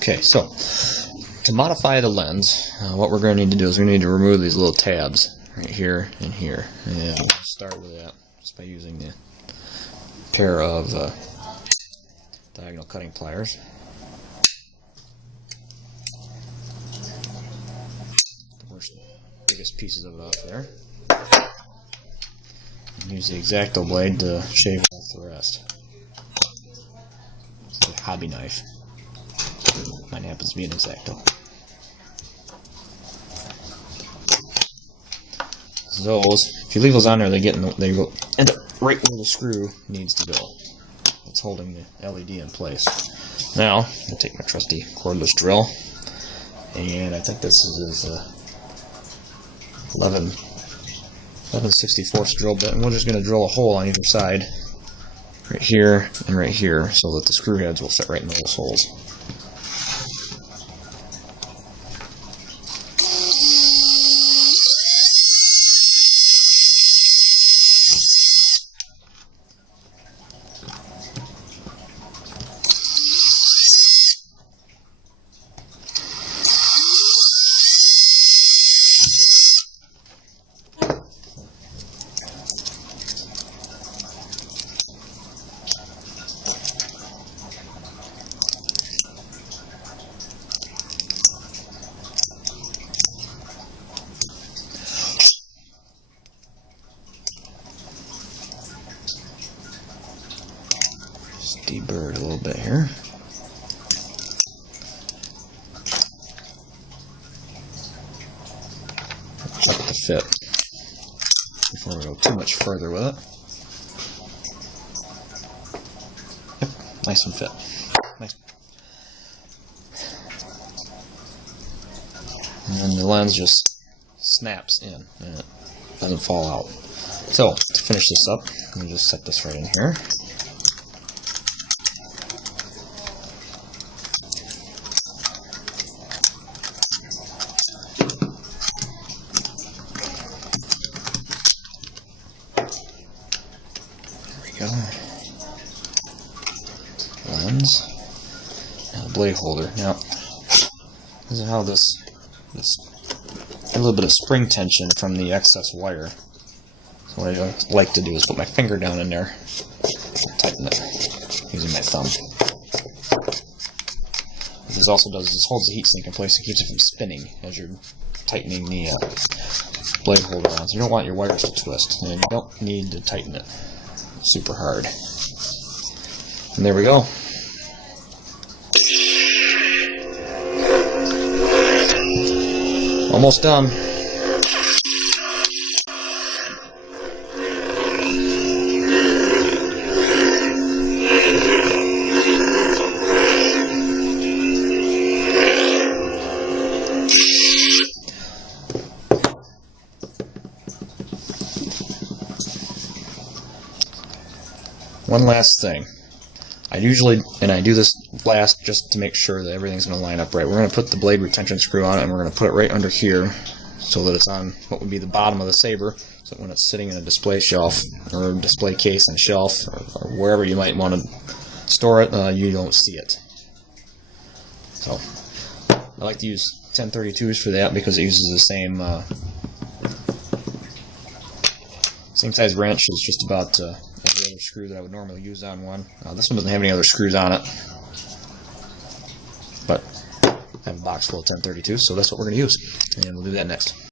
Okay, so to modify the lens, what we're going to need to do is we need to remove these little tabs right here and here. And we'll start with that just by using the pair of diagonal cutting pliers. The worst, biggest pieces of it off there. And use the X-Acto blade to shave off the rest. It's a hobby knife. Mine happens to be an X-Acto. Those, if you leave those on there, they end up right where the screw needs to go. It's holding the LED in place. Now, I'm going to take my trusty cordless drill, and I think this is 11/64 drill bit, and we're just going to drill a hole on either side, right here and right here, so that the screw heads will fit right in those holes. Debird a little bit here. Check the fit before we go too much further with it. Yep, nice and fit. Nice. And then the lens just snaps in and it doesn't fall out. So to finish this up, I'm going to just set this right in here. Lens, and a blade holder. Now, this is how this a little bit of spring tension from the excess wire. So what I like to do is put my finger down in there, and tighten it using my thumb. What this also does is this holds the heat sink in place and keeps it from spinning as you're tightening the blade holder on. So you don't want your wires to twist, and you don't need to tighten it super hard. And there we go. Almost done. One last thing. I do this last just to make sure that everything's going to line up right. We're going to put the blade retention screw on it, and we're going to put it right under here so that it's on what would be the bottom of the Saber, so that when it's sitting in a display shelf or a display case and shelf or wherever you might want to store it, you don't see it. So I like to use 1032s for that because it uses the same size wrench. It's just about every other screw that I would normally use on one. This one doesn't have any other screws on it, but I have a box full of 1032s, so that's what we're going to use, and we'll do that next.